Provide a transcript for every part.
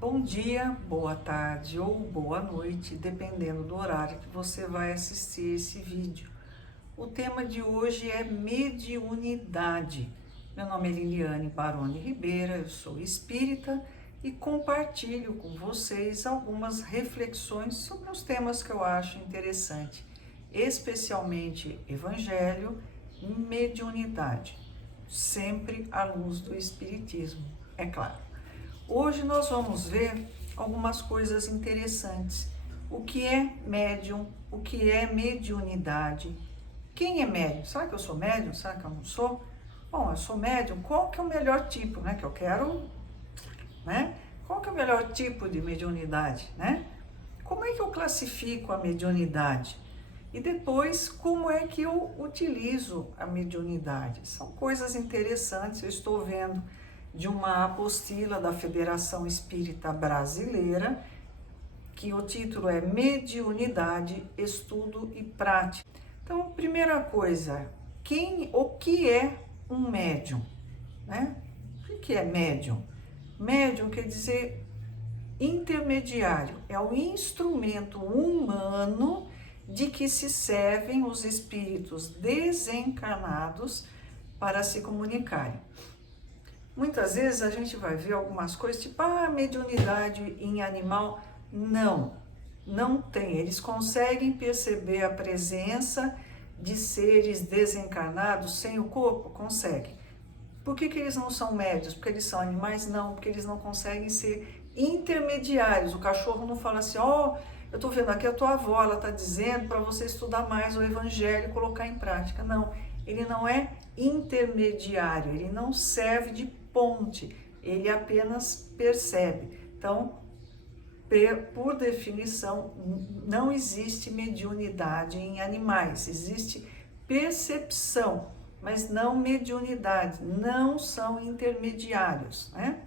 Bom dia, boa tarde ou boa noite, dependendo do horário que você vai assistir esse vídeo. O tema de hoje é mediunidade. Meu nome é Liliane Baroni Ribeira, eu sou espírita e compartilho com vocês algumas reflexões sobre os temas que eu acho interessante, especialmente Evangelho e mediunidade, sempre à luz do Espiritismo, é claro. Hoje nós vamos ver algumas coisas interessantes. O que é médium? O que é mediunidade? Quem é médium? Será que eu sou médium? Será que eu não sou? Bom, eu sou médium. Qual que é o melhor tipo, né? Que eu quero, né? Qual que é o melhor tipo de mediunidade, né? Como é que eu classifico a mediunidade? E depois, como é que eu utilizo a mediunidade? São coisas interessantes. Eu estou vendo de uma apostila da Federação Espírita Brasileira, que o título é Mediunidade, Estudo e Prática. Então, primeira coisa, o que é um médium? Né? O que é médium? Médium quer dizer intermediário, é o instrumento humano de que se servem os espíritos desencarnados para se comunicarem. Muitas vezes a gente vai ver algumas coisas tipo, mediunidade em animal. Não tem. Eles conseguem perceber a presença de seres desencarnados sem o corpo? Conseguem. Por que eles não são médios? Porque eles são animais? Não, porque eles não conseguem ser intermediários. O cachorro não fala assim, eu estou vendo aqui a tua avó, ela está dizendo para você estudar mais o evangelho e colocar em prática. Não, ele não é intermediário, ele não serve de ponte, ele apenas percebe. Então, por definição, não existe mediunidade em animais, existe percepção, mas não mediunidade, não são intermediários, né?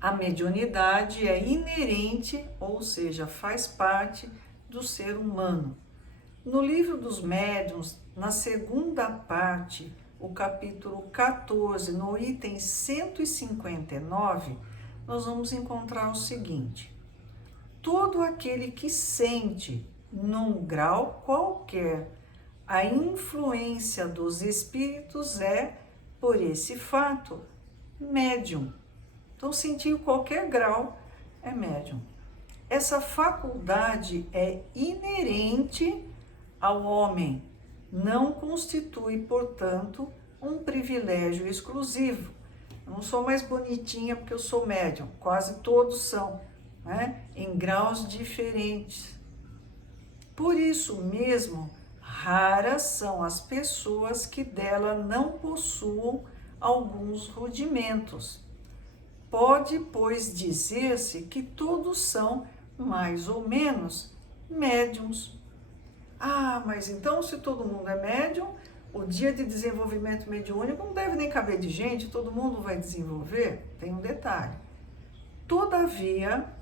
A mediunidade é inerente, ou seja, faz parte do ser humano. No livro dos médiuns, na segunda parte, o capítulo 14, no item 159, nós vamos encontrar o seguinte: todo aquele que sente, num grau qualquer, a influência dos espíritos é, por esse fato, médium. Então, sentir qualquer grau é médium. Essa faculdade é inerente ao homem, não constitui, portanto, um privilégio exclusivo. Eu não sou mais bonitinha porque eu sou médium, quase todos são, né? Em graus diferentes. Por isso mesmo, raras são as pessoas que dela não possuam alguns rudimentos. Pode, pois, dizer-se que todos são, mais ou menos, médiums. Mas então se todo mundo é médium, o dia de desenvolvimento mediúnico não deve nem caber de gente, todo mundo vai desenvolver? Tem um detalhe. Todavia,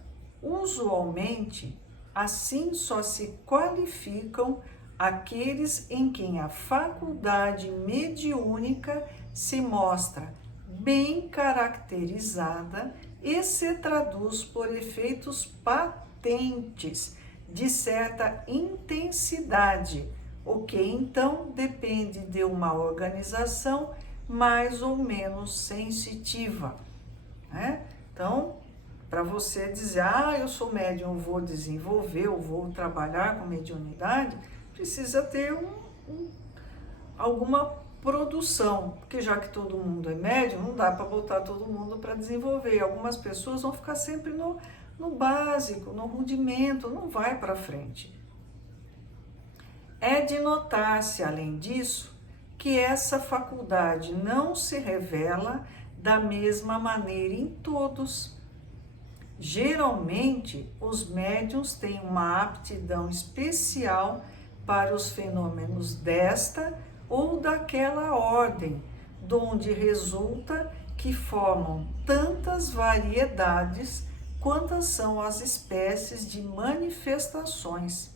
usualmente, assim só se qualificam aqueles em quem a faculdade mediúnica se mostra bem caracterizada e se traduz por efeitos patentes de certa intensidade, o que então depende de uma organização mais ou menos sensitiva, né? Então, para você dizer, eu sou médium, eu vou desenvolver, eu vou trabalhar com mediunidade, precisa ter alguma produção, porque já que todo mundo é médium, não dá para botar todo mundo para desenvolver. Algumas pessoas vão ficar sempre no básico, no rudimento, não vai para frente. É de notar-se, além disso, que essa faculdade não se revela da mesma maneira em todos. Geralmente, os médiuns têm uma aptidão especial para os fenômenos desta ou daquela ordem, donde resulta que formam tantas variedades quantas são as espécies de manifestações.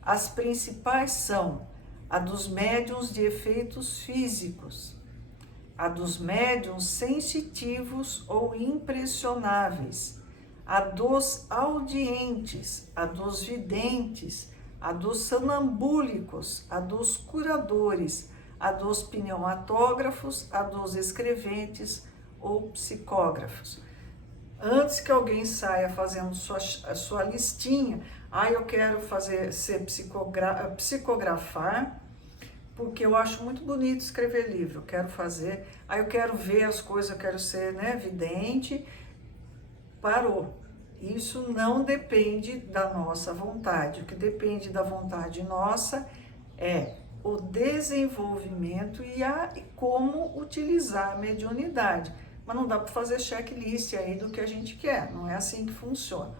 As principais são a dos médiuns de efeitos físicos, a dos médiuns sensitivos ou impressionáveis, a dos audientes, a dos videntes, a dos sonambúlicos, a dos curadores, a dos pneumatógrafos, a dos escreventes ou psicógrafos. Antes que alguém saia fazendo a sua listinha, eu quero psicografar, porque eu acho muito bonito escrever livro, eu quero fazer, eu quero ver as coisas, eu quero ser, vidente. Parou. Isso não depende da nossa vontade. O que depende da vontade nossa é o desenvolvimento e como utilizar a mediunidade. Mas não dá para fazer checklist aí do que a gente quer, não é assim que funciona,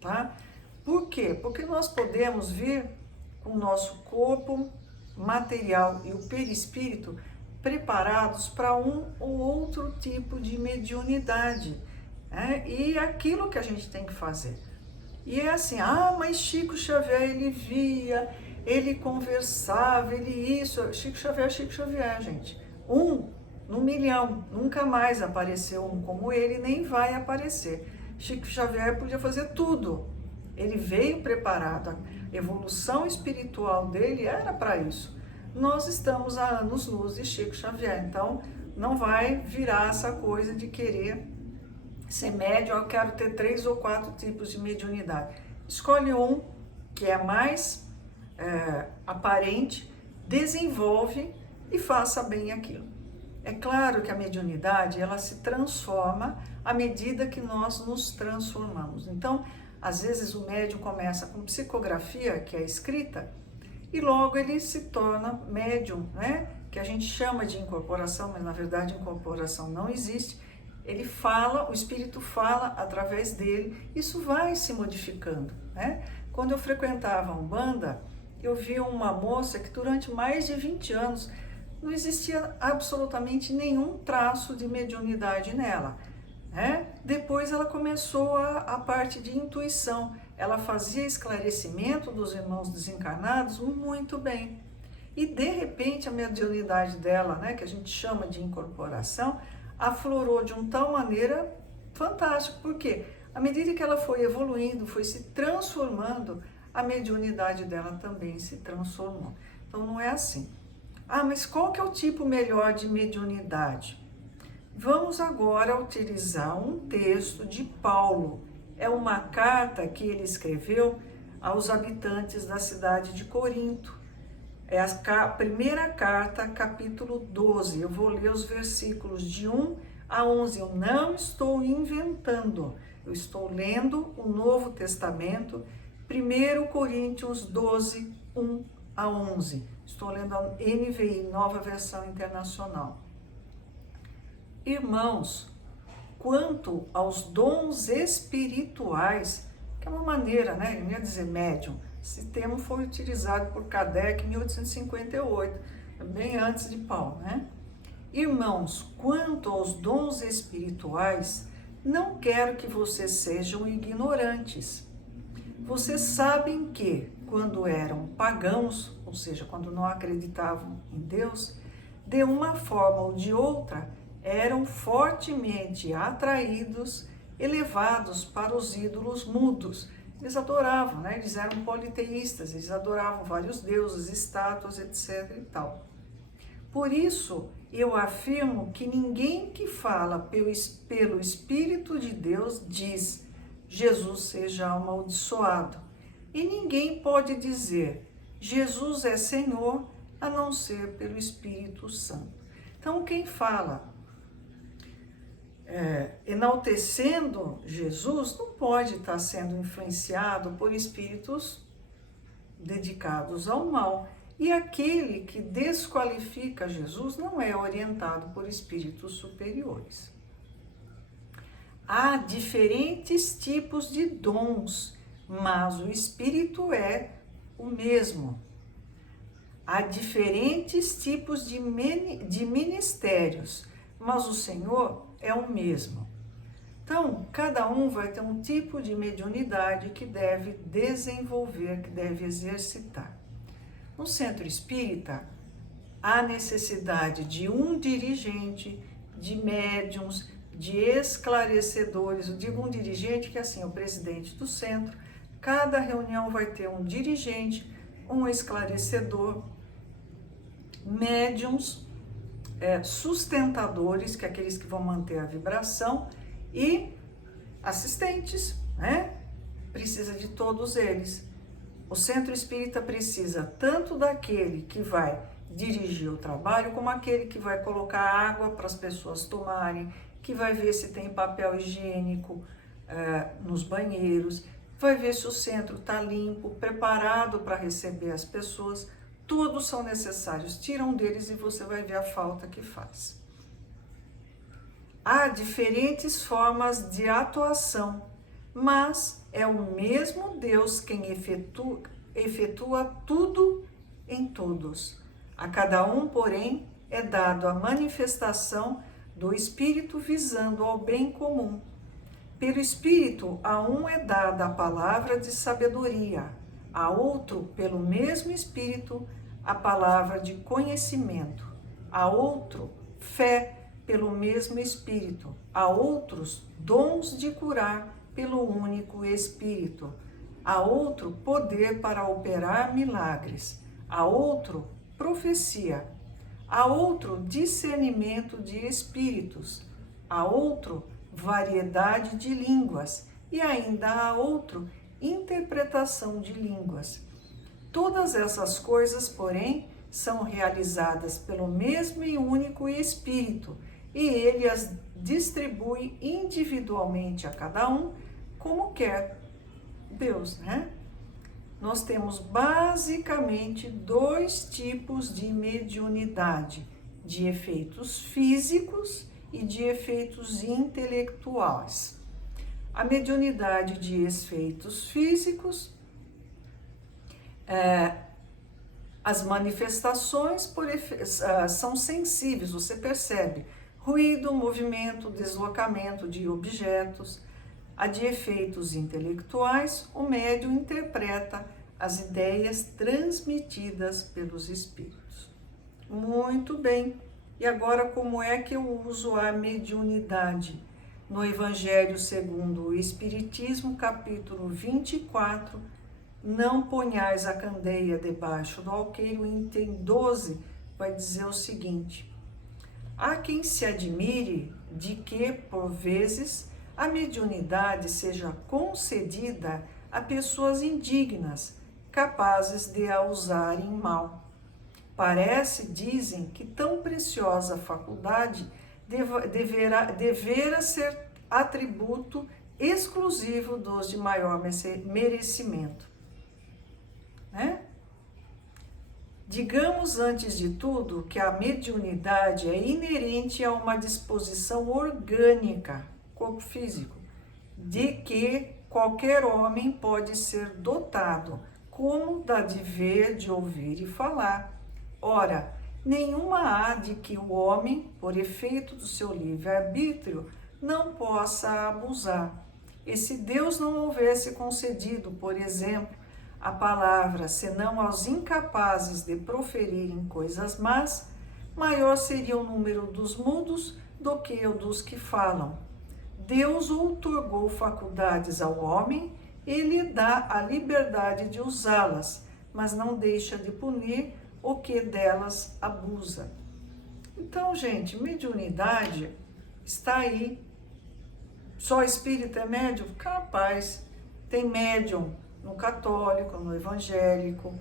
tá? Por quê? Porque nós podemos vir com o nosso corpo material e o perispírito preparados para um ou outro tipo de mediunidade, né? E aquilo que a gente tem que fazer. E é assim, mas Chico Xavier, ele via, ele conversava, ele isso. Chico Xavier, gente. No milhão, nunca mais apareceu um como ele, nem vai aparecer. Chico Xavier podia fazer tudo. Ele veio preparado, a evolução espiritual dele era para isso. Nós estamos há anos-luz de Chico Xavier, então não vai virar essa coisa de querer ser médium, eu quero ter 3 ou 4 tipos de mediunidade. Escolhe um que é mais aparente, desenvolve e faça bem aquilo. É claro que a mediunidade, ela se transforma à medida que nós nos transformamos. Então, às vezes o médium começa com psicografia, que é escrita, e logo ele se torna médium, né? Que a gente chama de incorporação, mas na verdade incorporação não existe. Ele fala, o espírito fala através dele, isso vai se modificando, né? Quando eu frequentava a Umbanda, eu vi uma moça que durante mais de 20 anos não existia absolutamente nenhum traço de mediunidade nela, né? Depois ela começou a parte de intuição, ela fazia esclarecimento dos irmãos desencarnados muito bem. E de repente a mediunidade dela, né, que a gente chama de incorporação, aflorou de uma tal maneira fantástica, porque à medida que ela foi evoluindo, foi se transformando, a mediunidade dela também se transformou. Então não é assim. Mas qual que é o tipo melhor de mediunidade? Vamos agora utilizar um texto de Paulo. É uma carta que ele escreveu aos habitantes da cidade de Corinto. É a primeira carta, capítulo 12. Eu vou ler os versículos de 1 a 11. Eu não estou inventando, eu estou lendo o Novo Testamento, 1 Coríntios 12, 1 a 11. Estou lendo a NVI, Nova Versão Internacional. Irmãos, quanto aos dons espirituais, que é uma maneira, né? Eu não ia dizer médium. Esse termo foi utilizado por Kardec em 1858, bem antes de Paulo, né? Irmãos, quanto aos dons espirituais, não quero que vocês sejam ignorantes. Vocês sabem que, quando eram pagãos, ou seja, quando não acreditavam em Deus, de uma forma ou de outra, eram fortemente atraídos, elevados para os ídolos mudos. Eles adoravam, né? Eles eram politeístas, eles adoravam vários deuses, estátuas, etc. e tal. Por isso, eu afirmo que ninguém que fala pelo Espírito de Deus diz Jesus seja amaldiçoado. E ninguém pode dizer Jesus é Senhor a não ser pelo Espírito Santo. Então, quem fala enaltecendo Jesus não pode estar sendo influenciado por espíritos dedicados ao mal. E aquele que desqualifica Jesus não é orientado por espíritos superiores. Há diferentes tipos de dons, mas o espírito é o mesmo. Há diferentes tipos de ministérios, mas o Senhor é o mesmo. Então, cada um vai ter um tipo de mediunidade que deve desenvolver, que deve exercitar. No centro espírita, há necessidade de um dirigente, de médiums, de esclarecedores. Eu digo um dirigente que assim, é o presidente do centro. Cada reunião vai ter um dirigente, um esclarecedor, médiums, sustentadores, que é aqueles que vão manter a vibração, e assistentes, né? Precisa de todos eles. O centro espírita precisa tanto daquele que vai dirigir o trabalho, como aquele que vai colocar água para as pessoas tomarem, que vai ver se tem papel higiênico nos banheiros, vai ver se o centro está limpo, preparado para receber as pessoas. Todos são necessários. Tira um deles e você vai ver a falta que faz. Há diferentes formas de atuação, mas é o mesmo Deus quem efetua tudo em todos. A cada um, porém, é dado a manifestação do Espírito visando ao bem comum. Pelo Espírito, a um é dada a palavra de sabedoria, a outro, pelo mesmo Espírito, a palavra de conhecimento, a outro, fé pelo mesmo Espírito, a outros, dons de curar pelo único Espírito, a outro, poder para operar milagres, a outro, profecia, a outro, discernimento de espíritos, a outro, variedade de línguas e ainda a outro, interpretação de línguas. Todas essas coisas, porém, são realizadas pelo mesmo e único Espírito, e ele as distribui individualmente a cada um como quer. Deus, né? Nós temos basicamente dois tipos de mediunidade, de efeitos físicos e de efeitos intelectuais. A mediunidade de efeitos físicos, as manifestações são sensíveis, você percebe ruído, movimento, deslocamento de objetos. A de efeitos intelectuais, o médium interpreta as ideias transmitidas pelos espíritos. Muito bem. E agora, como é que eu uso a mediunidade? No Evangelho segundo o Espiritismo, capítulo 24, não ponhais a candeia debaixo do alqueire, o item 12 vai dizer o seguinte: há quem se admire de que, por vezes, a mediunidade seja concedida a pessoas indignas, capazes de a usarem mal. Parece, dizem, que tão preciosa faculdade devera ser atributo exclusivo dos de maior merecimento. Né? Digamos, antes de tudo, que a mediunidade é inerente a uma disposição orgânica, corpo físico, de que qualquer homem pode ser dotado, como da de ver, de ouvir e falar. Ora, nenhuma há de que o homem, por efeito do seu livre-arbítrio, não possa abusar. E se Deus não houvesse concedido, por exemplo, a palavra, senão aos incapazes de proferirem coisas más, maior seria o número dos mudos do que o dos que falam. Deus outorgou faculdades ao homem e lhe dá a liberdade de usá-las, mas não deixa de punir o que delas abusa. Então, gente, mediunidade está aí. Só espírita é médium? Capaz. Tem médium no católico, no evangélico,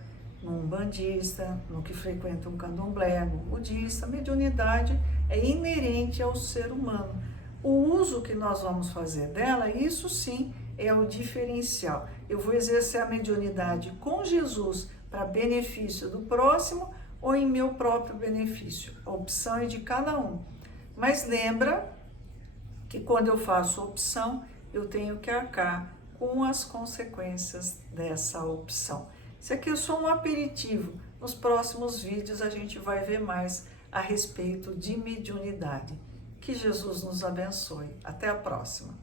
no umbandista, no que frequenta um candomblé, no budista. A mediunidade é inerente ao ser humano. O uso que nós vamos fazer dela, isso sim é o diferencial. Eu vou exercer a mediunidade com Jesus para benefício do próximo ou em meu próprio benefício. A opção é de cada um. Mas lembra que quando eu faço opção, eu tenho que arcar com as consequências dessa opção. Isso aqui é só um aperitivo. Nos próximos vídeos a gente vai ver mais a respeito de mediunidade. Que Jesus nos abençoe. Até a próxima.